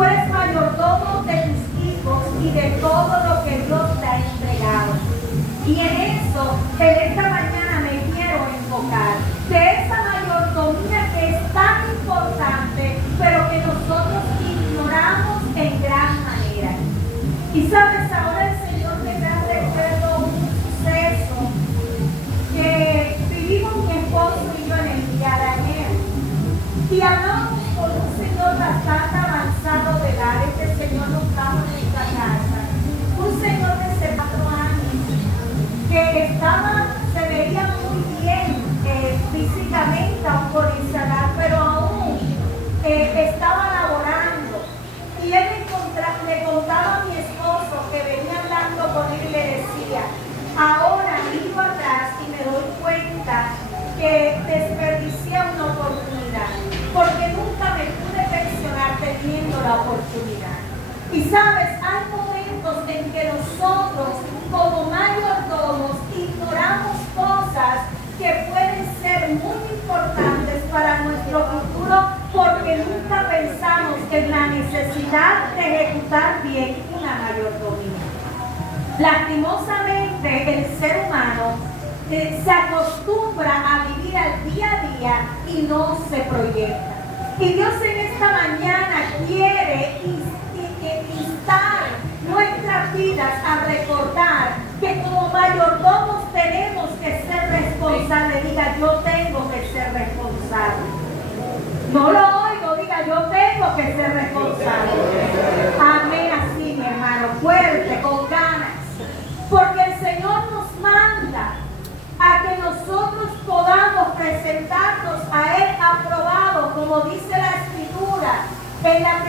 Tú eres mayordomo de tus hijos y de todo lo que Dios te ha entregado. Y en eso, en esta mañana me quiero enfocar, de esa mayordomía que es tan importante, pero que nosotros ignoramos en gran manera. Y sabes, ahora el Señor me da recuerdo un suceso que vivimos mi esposo y yo en el día de ayer. Y hablábamos con un señor bastante avanzado de edad. Este señor nos trajo en nuestra casa. Un señor de 4 años que se veía muy bien físicamente, aún por esa edad, pero aún estaba laborando. Y él le contaba a mi esposo que venía hablando con él y le decía, ahora miro atrás y me doy cuenta que desperdicié una oportunidad, porque nunca me pude pensionar teniendo la oportunidad. Y sabes, hay momentos en que nosotros como mayordomos ignoramos cosas que pueden ser muy importantes para nuestro futuro, porque nunca pensamos en la necesidad de ejecutar bien una mayordomía. Lastimosamente, el ser humano se acostumbra a vivir al día a día y no se proyecta. Y Dios en esta mañana quiere instar nuestras vidas a recordar que como mayordomos tenemos que ser responsables. Diga, yo tengo que ser responsable. No lo oigo, diga, yo tengo que ser responsable. Amén, así mi hermano, fuerte, con ganas. Porque el Señor nos manda a que nosotros podamos presentarnos a Él aprobado, como dice la Escritura. En la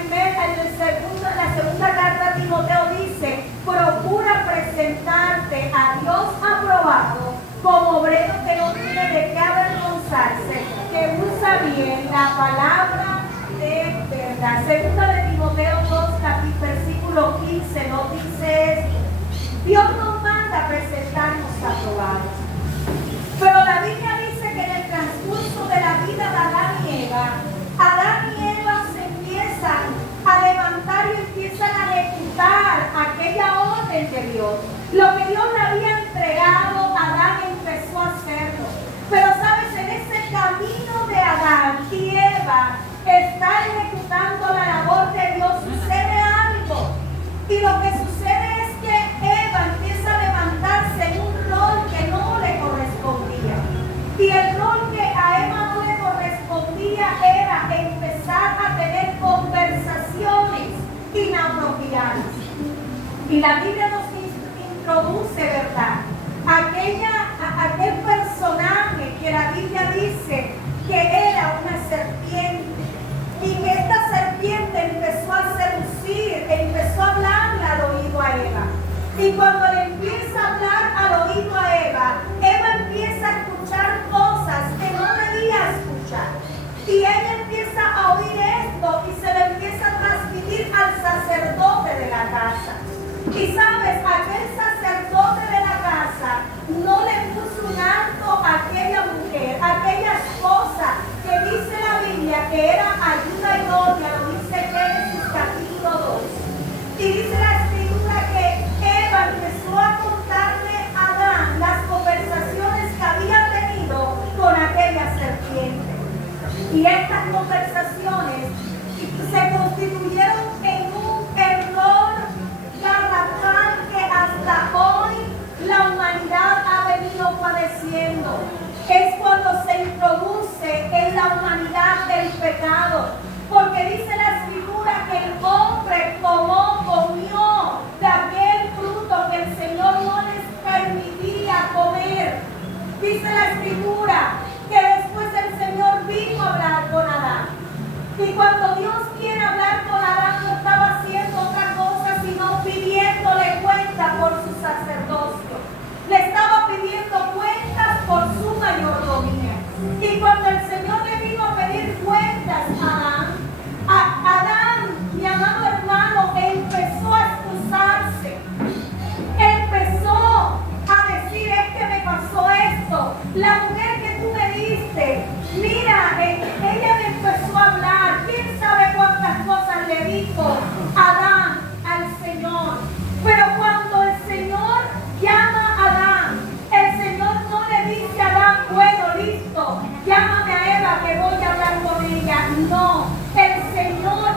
segunda carta a Timoteo dice, procura presentarte a Dios aprobado como obrero que no tiene de qué avergonzarse, que usa bien la palabra de verdad. Segunda de Timoteo 2, versículo 15, nos dice esto. Dios nos manda a presentarnos aprobados. Pero la Biblia dice que en el transcurso de la vida de Adán y Eva se empiezan a levantar y empiezan a ejecutar aquella orden de Dios. Lo que Dios le había entregado, Adán empezó a hacerlo. Pero sabes, en ese camino de Adán y Eva está ejecutando la labor de Dios, sucede algo. Y lo que sucede es que Eva empieza a levantarse en un rol que no le correspondía. Y el rol que a Eva no le correspondía era empezar a tener conversaciones inapropiadas. Y la Biblia nos introduce, ¿verdad? Aquel personaje que la Biblia dice que era una serpiente. Y que esta serpiente empezó a seducir, empezó a hablarle al oído a Eva. Y cuando le empieza a hablar al oído a Eva empieza a escuchar cosas que no debía escuchar. Y ella empieza a oír esto y se le empieza a transmitir al sacerdote de la casa. Y sabes, aquel sacerdote de la casa no le puso un alto a aquella mujer, a aquella esposa que dice la Biblia que era ayuda idónea, lo dice Génesis capítulo 2. Y dice la Escritura que Eva empezó a contarle a Adán las conversaciones que había tenido con aquella serpiente. Y estas conversaciones se constituyeron en un error garrafal que hasta hoy la humanidad ha venido padeciendo. Es cuando se introduce en la humanidad el pecado, porque dice la Escritura que el hombre comió de aquel fruto que el Señor no les permitía comer. Dice la Escritura que después el Señor vino a hablar con Adán y dijo Adán al Señor. Pero cuando el Señor llama a Adán, el Señor no le dice a Adán, bueno, listo, llámame a Eva que voy a hablar con ella. No, el Señor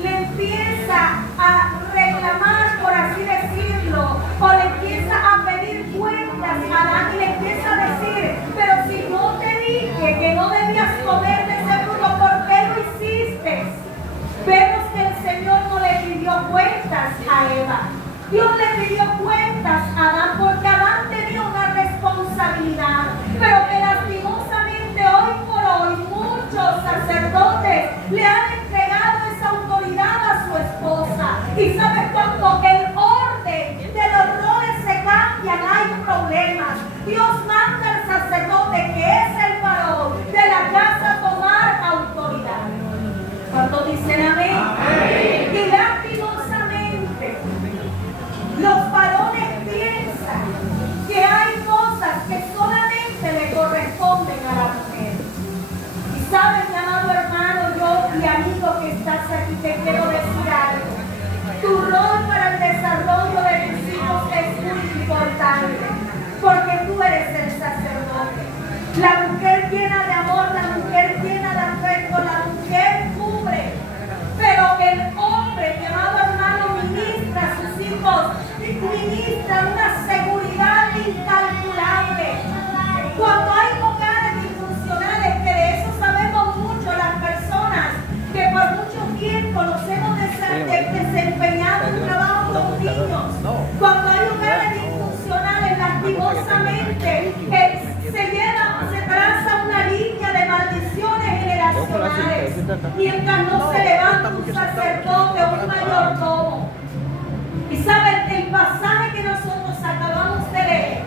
le empieza a reclamar, por así decirlo, o le empieza a pedir cuentas a Adán y le empieza a decir, pero si no te dije que no debías comer de ese fruto, ¿por qué lo hiciste? Vemos que el Señor no le pidió cuentas a Eva. Dios le pidió cuentas a Adán porque Adán tenía una responsabilidad, pero que lastimosamente hoy por hoy muchos sacerdotes le han entregado esa autoridad a su esposa. Y sabes, cuando el orden de los roles se cambian, hay problemas. Dios manda al sacerdote, que es el varón de la casa, a tomar autoridad. ¿Cuántos dicen amén? Amén. Y lastimosamente los varones piensan que hay cosas que solamente le corresponden a la mujer. Y sabes, mi amado hermano, yo y amigo que estás aquí, te quiero decir algo. Tu rol para el desarrollo de tus hijos es muy importante, porque tú eres el sacerdote. La mujer llena de amor, la mujer llena de afecto, la mujer cubre. Pero el hombre, mi amado hermano, ministra a sus hijos, ministra una seguridad incalculable. Cuando hay hogares disfuncionales, que de eso sabemos mucho las personas que por mucho tiempo nos hemos desempeñado en trabajo con niños. Cuando hay hogares disfuncionales, lastimosamente, se traza una línea de maldiciones generacionales mientras no se levanta un sacerdote o un mayordomo. Y saben, el pasaje que nosotros acabamos de leer,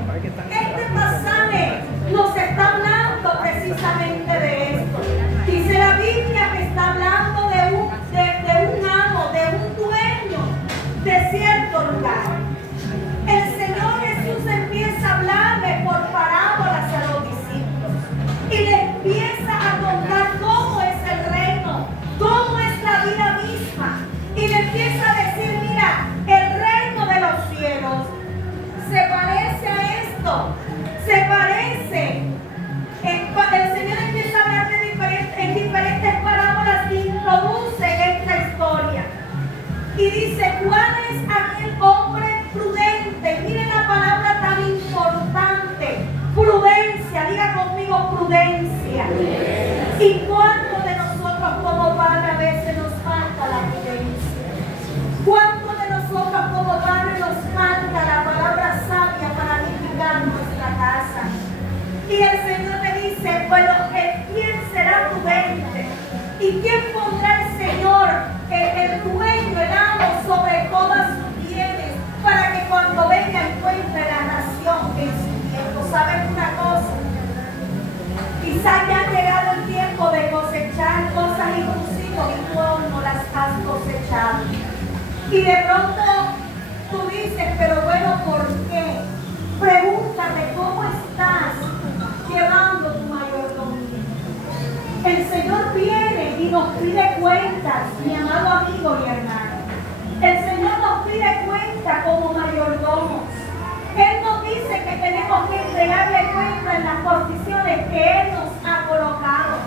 este pasaje nos está hablando precisamente de esto. Dice la Biblia que está hablando de un amo, de un dueño de cierto lugar. El Señor Jesús empieza a hablarle por parábolas a los discípulos y le empieza a contar cómo es el reino, cómo es la vida misma, y le empieza a decir, mira, el reino de los cielos se parece a esto, se parece. El Señor empieza a hablar en diferentes parábolas y introduce esta historia. Y dice, ¿cuál es aquel hombre prudente? Miren la palabra tan importante, prudencia. Diga conmigo, prudencia. ¿Y cuánto de nosotros como padres a veces nos falta la prudencia? ¿Cuánto de nosotros como padres nos falta la palabra sabia para edificar nuestra casa? Y el Señor le dice, bueno, ¿quién será prudente? ¿Y quién pondrá el Señor, el dueño, el amo, sobre todas sus bienes, para que cuando venga encuentre la nación en su tiempo? ¿Saben una cosa? Quizás ya ha llegado el tiempo de cosechar cosas y tus hijos y tú aún no las has cosechado. Y de pronto tú dices, pero bueno, ¿por qué? Pregúntate cómo estás llevando tu mayordomía. El Señor viene y nos pide cuentas, mi amado amigo y hermano. El Señor nos pide cuentas como mayordomos. Él nos dice que tenemos que entregarle cuenta en las posiciones que Él nos ha colocado.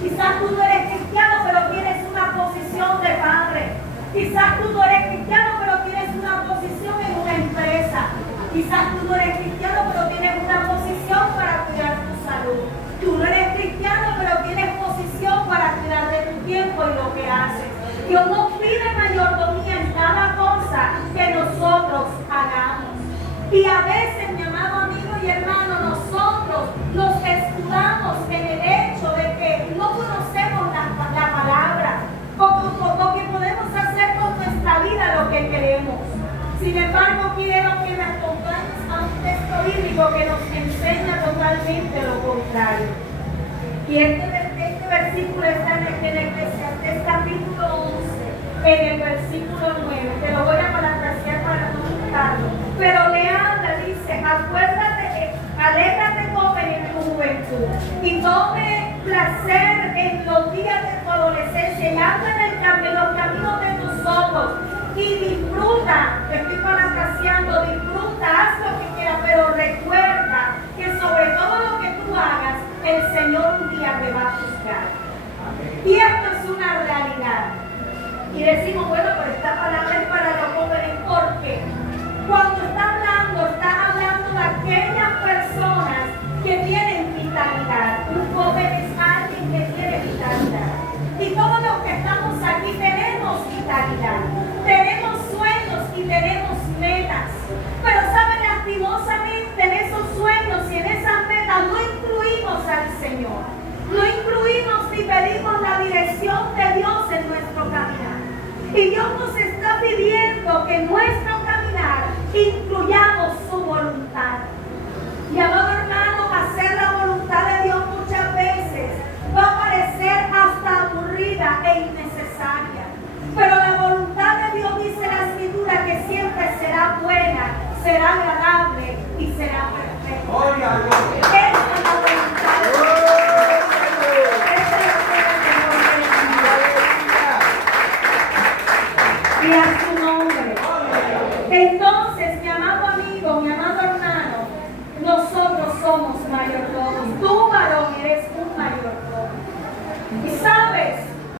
Quizás tú no eres cristiano, pero tienes una posición de padre. Quizás tú no eres cristiano, pero tienes una posición en una empresa. Quizás tú no eres cristiano, pero tienes una posición para cuidar tu salud. Tú no eres cristiano, pero tienes posición para cuidar de tu tiempo y lo que haces. Dios nos pide mayordomía en cada cosa que nosotros hagamos. Y a veces, mi amado amigo y hermano, nosotros nos escudamos en el hecho de que no conocemos la palabra o que podemos hacer con nuestra vida lo que queremos. Sin embargo, quiero que me acompañes a un texto bíblico que nos enseña totalmente lo contrario. Y este versículo está en Eclesiastés capítulo 11, en el versículo 9. Te lo voy a parafrasear para no buscarlo. Pero le habla, dice, acuérdate, alégrate joven en tu juventud y tome placer en los días de tu adolescencia dice, anda en los caminos de tus ojos y disfruta, te estoy parafraseando, disfruta, haz lo que quieras, pero recuerda que sobre todo lo que tú hagas, el Señor un día te va a juzgar. Y esto es una realidad. Y decimos, bueno, pero esta palabra es para los jóvenes, porque cuando está hablando de aquellas personas que tienen vitalidad. Un joven es alguien que tiene vitalidad. Y todos los que estamos aquí tenemos vitalidad. Tenemos sueños y tenemos metas. Pero saben, lastimosamente en esos sueños y en esas metas no incluimos al Señor. No incluimos ni pedimos la dirección de Dios en nuestro caminar. Y Dios nos está pidiendo que en nuestro caminar incluyamos su voluntad. Y amado hermano, hacer la voluntad de Dios muchas veces va a parecer hasta aburrida e innecesaria. Pero la voluntad de Dios, dice la Escritura, que siempre será buena, será agradable y será perfecta. Esa es la voluntad de Dios. Y a su nombre. Entonces,